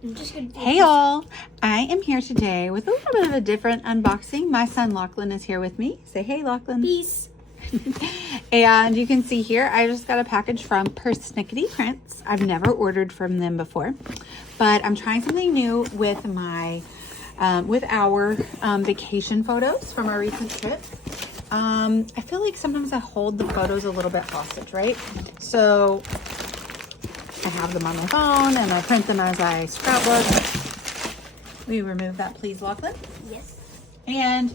I'm just gonna Hey y'all, I am here today with a little bit of a different unboxing. My son Lachlan is here with me. Say hey, Lachlan. Peace. And you can see here, I just got a package from Persnickety Prints. I've never ordered from them before, but I'm trying something new with my, with our vacation photos from our recent trip. I feel like sometimes I hold the photos a little bit hostage, right? So I have them on my phone and I print them as I scrapbook. Will you remove that, please, Lachlan? Yes. And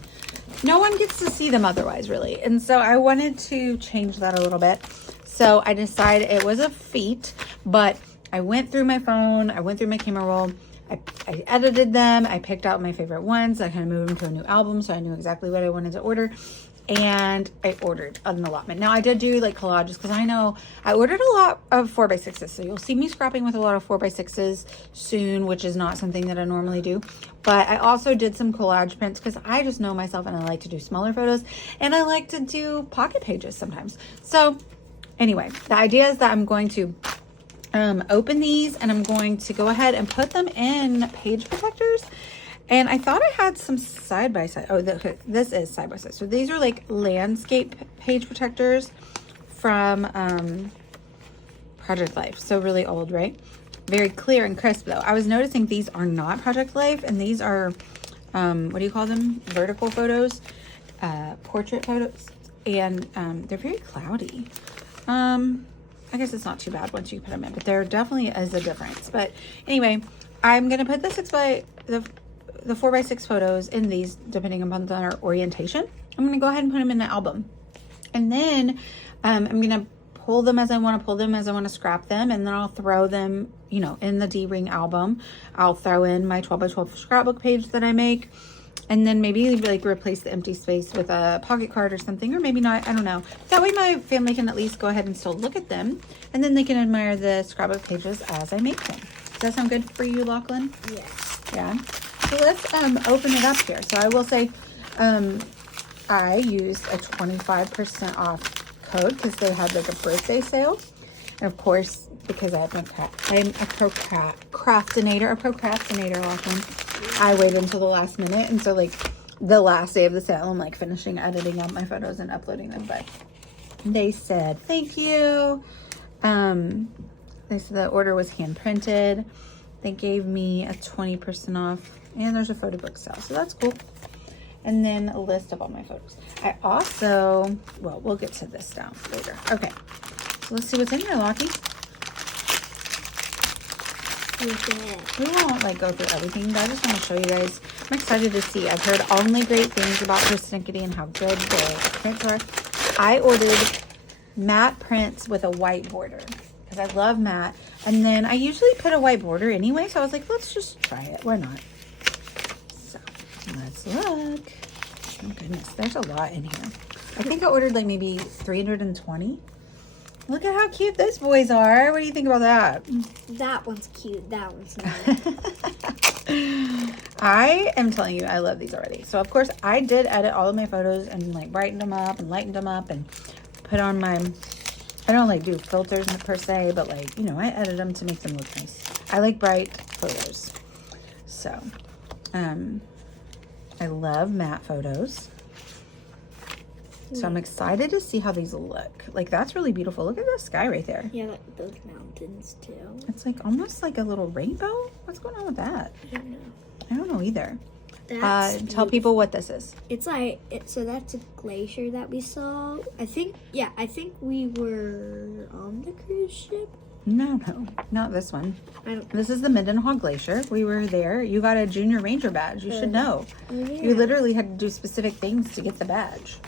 no one gets to see them otherwise, really. And so I wanted to change that a little bit. So I decided it was a feat, but I went through my phone, I went through my camera roll, I edited them, I picked out my favorite ones, I kind of moved them to a new album so I knew exactly what I wanted to order. And I ordered an allotment. Now I did do like collages because I know I ordered a lot of 4x6s. So you'll see me scrapping with a lot of 4x6s soon, which is not something that I normally do. But I also did some collage prints because I just know myself and I like to do smaller photos and I like to do pocket pages sometimes. So anyway, the idea is that I'm going to open these and I'm going to go ahead and put them in page protectors. And I thought I had some side-by-side. Oh, this is side-by-side. So these are like landscape page protectors from Project Life. So really old, right? Very clear and crisp though. I was noticing these are not Project Life and these are, what do you call them? Vertical photos, portrait photos. And they're very cloudy. I guess it's not too bad once you put them in, but there definitely is a difference. But anyway, I'm going to put the 4x6 photos in these depending upon their orientation. I'm going to go ahead and put them in the album. And then I'm going to pull them as I want to pull them, as I want to scrap them. And then I'll throw them, you know, in the D-ring album. I'll throw in my 12x12 scrapbook page that I make. And then maybe like replace the empty space with a pocket card or something, or maybe not, I don't know. That way my family can at least go ahead and still look at them. And then they can admire the scrapbook pages as I make them. Does that sound good for you, Lachlan? Yes. Yeah. So let's open it up here. So I will say I used a 25% off code because they had like a birthday sale. And of course, because I'm a procrastinator often, I wait until the last minute. And so like the last day of the sale, I'm like finishing editing out my photos and uploading them. But they said, thank you. They said the order was hand printed. They gave me a 20% off. And there's a photo book sale, so that's cool. And then a list of all my photos. I also, well, we'll get to this down later. Okay, so let's see what's in here, Lockie. We won't like go through everything, but I just want to show you guys. I'm excited to see. I've heard only great things about Persnickety and how good their prints are. I ordered matte prints with a white border because I love matte. And then I usually put a white border anyway, so I was like, let's just try it. Why not? Let's look. Oh goodness, there's a lot in here. I think I ordered like maybe 320. Look at how cute those boys are. What do you think about that? That one's cute. That one's not. I am telling you, I love these already. So of course I did edit all of my photos and like brightened them up and lightened them up and put on my, I don't like do filters per se, but like, you know, I edit them to make them look nice. I like bright photos. So, I love matte photos. So I'm excited to see how these look. Like, that's really beautiful. Look at the sky right there. Yeah, those mountains too. It's like almost like a little rainbow. What's going on with that? I don't know. I don't know either. That's tell people what this is. It's like, so that's a glacier that we saw. I think we were on the cruise ship. No, not this one. This is the Mendenhall Glacier. We were there. You got a junior ranger badge. You should know. Yeah. You literally had to do specific things to get the badge.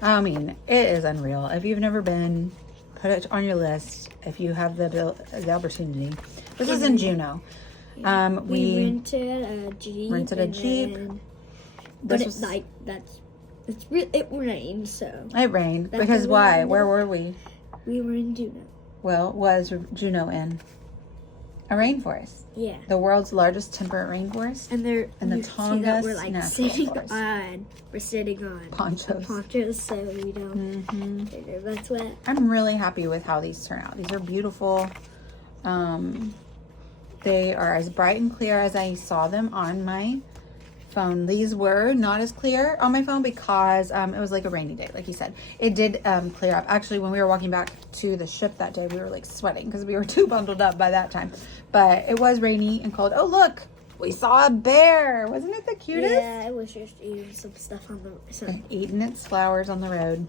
I mean, it is unreal. If you've never been, put it on your list if you have the opportunity. This is in Juneau. We rented a Jeep. But it rained, so. It rained. Because why? Where were we? We were in Juneau. Well, was Juneau in? A rainforest. Yeah. The world's largest temperate rainforest. And the Tongass we're like National Forest. We're sitting on ponchos so we don't that's wet. I'm really happy with how these turn out. These are beautiful. They are as bright and clear as I saw them on my phone. These were not as clear on my phone because it was like a rainy day, like you said. It did clear up. Actually, when we were walking back to the ship that day, we were like sweating because we were too bundled up by that time. But it was rainy and cold. Oh, look, we saw a bear. Wasn't it the cutest? Yeah, it was just eating some stuff on the Eating its flowers on the road.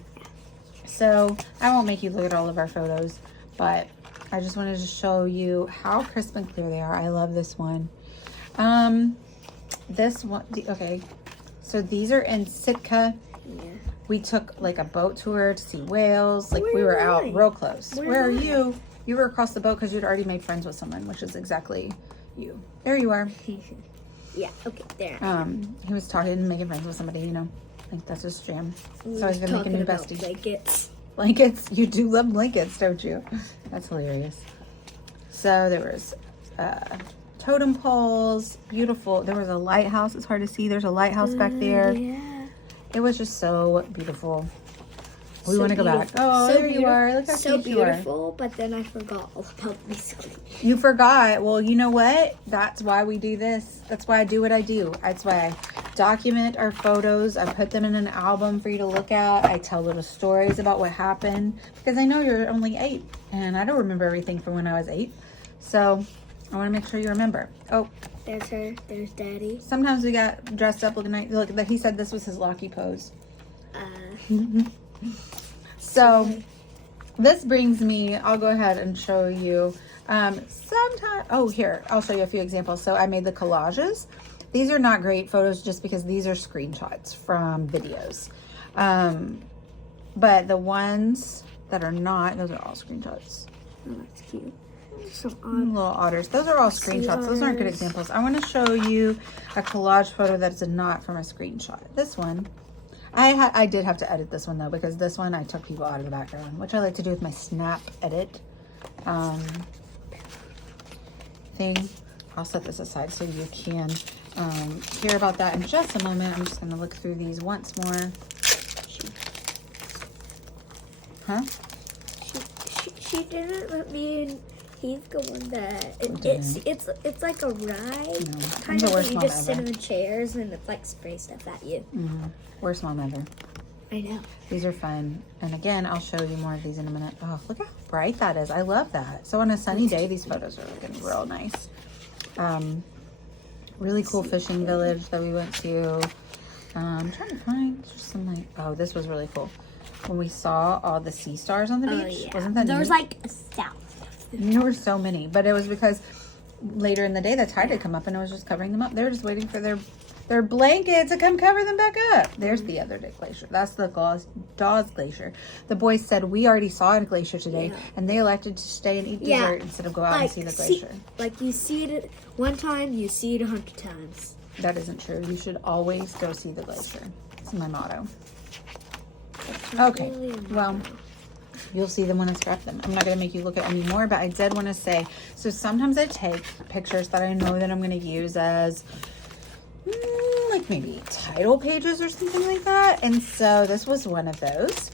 So I won't make you look at all of our photos, but I just wanted to show you how crisp and clear they are. I love this one. This one, okay, so these are in Sitka. Yeah. We took like a boat tour to see whales. Like Where we were am out I? real close. Where are am I? you? You were across the boat because you'd already made friends with someone, which is exactly you. There you are. Yeah, okay, there. He was talking, making friends with somebody, you know. I think that's his jam. So he's been making new besties. Blankets. Blankets. You do love blankets, don't you? That's hilarious. So there was totem poles, beautiful. There was a lighthouse. It's hard to see. There's a lighthouse back there. Yeah. It was just so beautiful. We So want to go back. beautiful. Oh, So there you are. Look how So cute you are. beautiful, but then I forgot all about this. You forgot. Well, you know what? That's why we do this. That's why I do what I do. That's why I document our photos. I put them in an album for you to look at. I tell little stories about what happened because I know you're only 8 and I don't remember everything from when I was 8. So I want to make sure you remember. Oh, There's her. There's Daddy. sometimes we got dressed up looking like, look, he said this was his Lockie pose. So this brings me, I'll go ahead and show you sometimes, oh, here, I'll show you a few examples. So I made the collages. These are not great photos just because these are screenshots from videos. But the ones that are not, those are all screenshots. Oh, that's cute. Some Little otters. Those are all screenshots. Those aren't good examples. I want to show you a collage photo that's not from a screenshot. This one. I did have to edit this one though, because this one I took people out of the background, which I like to do with my snap edit thing. I'll set this aside so you can hear about that in just a moment. I'm just going to look through these once more. Huh? She didn't let me and Heath go on that. It's like a ride. No, Kind I'm of the worst you mom just sit ever. in the chairs and it's like spray stuff at you. Worst mom ever. I know. These are fun. And again, I'll show you more of these in a minute. Oh, look how bright that is. I love that. So on a sunny day, these photos are looking real nice. Really cool fishing village that we went to. I'm trying to find just some like, oh, this was really cool. When we saw all the sea stars on the beach. Wasn't that There was neat? like 1,000. There were so many, but it was because later in the day the tide had come up and it was just covering them up. They were just waiting for their blanket to come cover them back up. There's the other day glacier. That's the Dawes Glacier. The boys said we already saw a glacier today, and they elected to stay and eat dessert instead of go out and see the glacier. Like you see it one time, you see it 100 times. That isn't true. You should always go see the glacier. It's my motto. Okay, well, you'll see them when I scrap them. I'm not going to make you look at any more, but I did want to say, so sometimes I take pictures that I know that I'm going to use as like maybe title pages or something like that. And so this was one of those.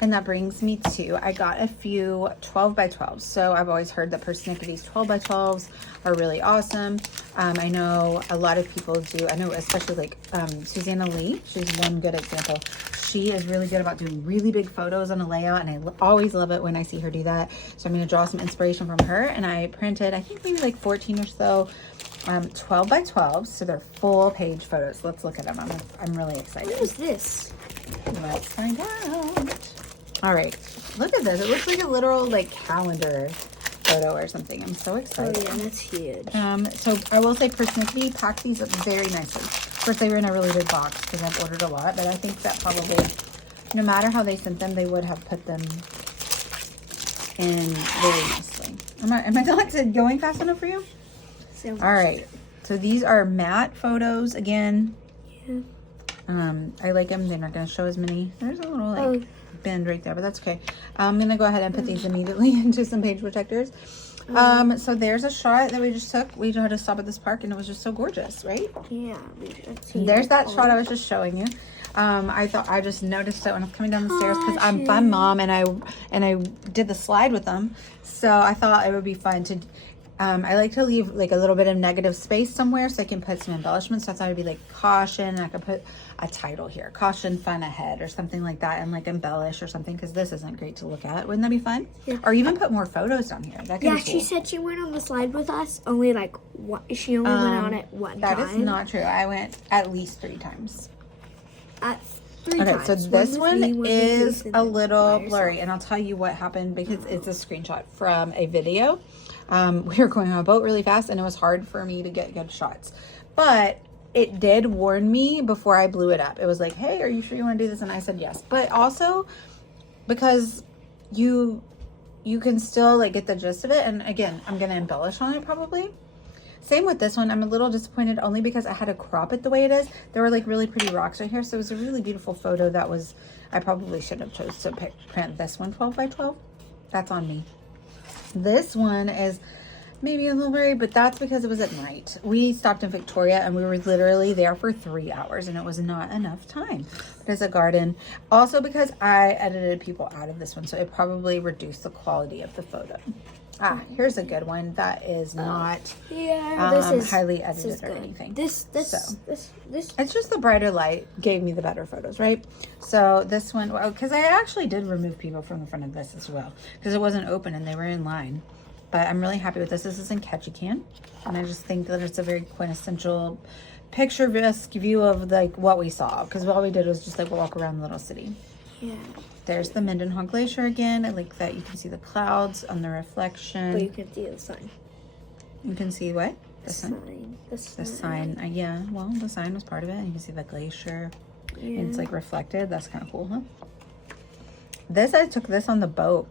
And that brings me to, I got a few 12 by 12s. So I've always heard that Persnickety's 12 by 12s are really awesome. I know a lot of people do. I know especially like Susanna Lee. She's one good example. She is really good about doing really big photos on a layout. And I always love it when I see her do that. So I'm going to draw some inspiration from her. And I printed, I think maybe like 14 or so 12 by 12s. So they're full page photos. Let's look at them. I'm really excited. What is this? Let's find out. All right, look at this. It looks like a literal like calendar photo or something. I'm so excited. Oh yeah, that's huge. So I will say Persnickety packed these up very nicely. Of course, they were in a really big box because I've ordered a lot, but I think that probably, no matter how they sent them, they would have put them in very nicely. Am I not going fast enough for you? So All right, so these are matte photos again. Yeah. I like them. They're not going to show as many. There's a little like bend right there, but that's okay. I'm going to go ahead and put these immediately into some page protectors. So there's a shot that we just took. We had to stop at this park and it was just so gorgeous, right? Yeah. There's that shot I was just showing you. I just noticed it when I was coming down the stairs because I'm fun mom and I did the slide with them. So I thought it would be fun to I like to leave like a little bit of negative space somewhere so I can put some embellishments. So I thought it'd be like caution, and I could put a title here, caution, fun ahead, or something like that, and like embellish or something, because this isn't great to look at. Wouldn't that be fun? Yeah. Or even put more photos down here. That could be cool. She said she went on the slide with us. Only like she only went on it one time. That is not true. I went at least 3 times. At 3 times. So this one is a little by blurry, and I'll tell you what happened because it's a screenshot from a video. We were going on a boat really fast, and it was hard for me to get good shots, but it did warn me before I blew it up. It was like, hey, are you sure you want to do this? And I said yes. But also because you can still like get the gist of it. And again, I'm going to embellish on it probably. Same with this one. I'm a little disappointed only because I had to crop it the way it is. There were like really pretty rocks right here. So it was a really beautiful photo that was, I probably should have chose to print this one 12 by 12. That's on me. This one is maybe a little blurry, but that's because it was at night. We stopped in Victoria and we were literally there for 3 hours, and it was not enough time. There's a garden. Also because I edited people out of this one, so it probably reduced the quality of the photo. Here's a good one that is not highly edited or anything. This it's just the brighter light gave me the better photos, right? So this one, because I actually did remove people from the front of this as well because it wasn't open and they were in line. But I'm really happy with this. This is in Ketchikan, and I just think that it's a very quintessential picturesque view of like what we saw, because all we did was just like walk around the little city. Yeah. There's the Mendenhall Glacier again. I like that you can see the clouds on the reflection. But you can see the sign. You can see what? The sign. The sign. Yeah, well, the sign was part of it. You can see the glacier. Yeah. And it's like reflected. That's kind of cool, huh? I took this on the boat.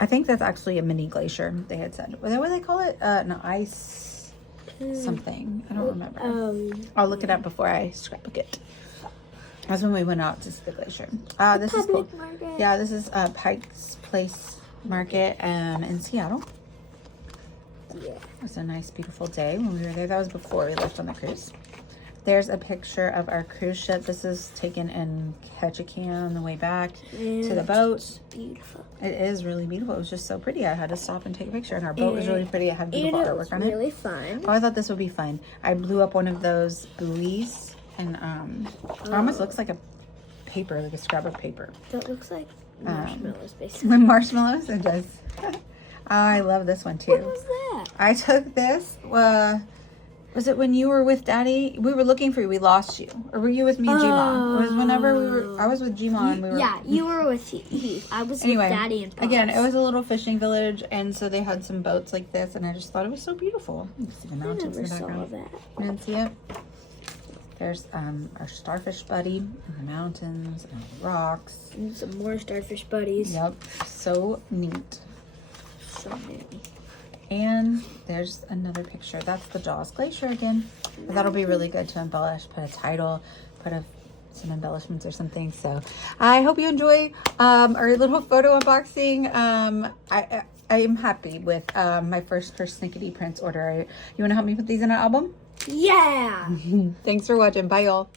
I think that's actually a mini glacier, they had said. Was that what they call it? No, ice something. I don't remember. I'll look it up before I scrapbook it. That's when we went out to see the glacier. This is cool. Market. Yeah, this is Pike's Place Market in Seattle. Yeah. It was a nice, beautiful day when we were there. That was before we left on the cruise. There's a picture of our cruise ship. This is taken in Ketchikan on the way back to the boat. It's beautiful. It is really beautiful. It was just so pretty. I had to stop and take a picture. And our boat was really pretty. It had beautiful artwork on it. Really fun. Oh, I thought this would be fun. I blew up one of those buoys, and it almost looks like a paper, like a scrapbook paper. That looks like marshmallows, basically. With marshmallows, it does. Oh, I love this one too. What was that? I took this. Was it when you were with Daddy? We were looking for you. We lost you, or were you with me and G-Mom? It was whenever we were. I was with G-Mom. We were. Yeah, you were with Heath. I was with Daddy and Pops. Again, it was a little fishing village, and so they had some boats like this, and I just thought it was so beautiful. You can see the mountains in the background. Saw that. You didn't see it? There's our starfish buddy in the mountains and the rocks. And some more starfish buddies. Yep, so neat. So neat. And there's another picture. That's the Jaws Glacier again. But that'll be really good to embellish. Put a title, some embellishments or something. So I hope you enjoy our little photo unboxing. I am happy with my first Persnickety prints order. You want to help me put these in an album? Yeah. Thanks for watching. Bye, y'all.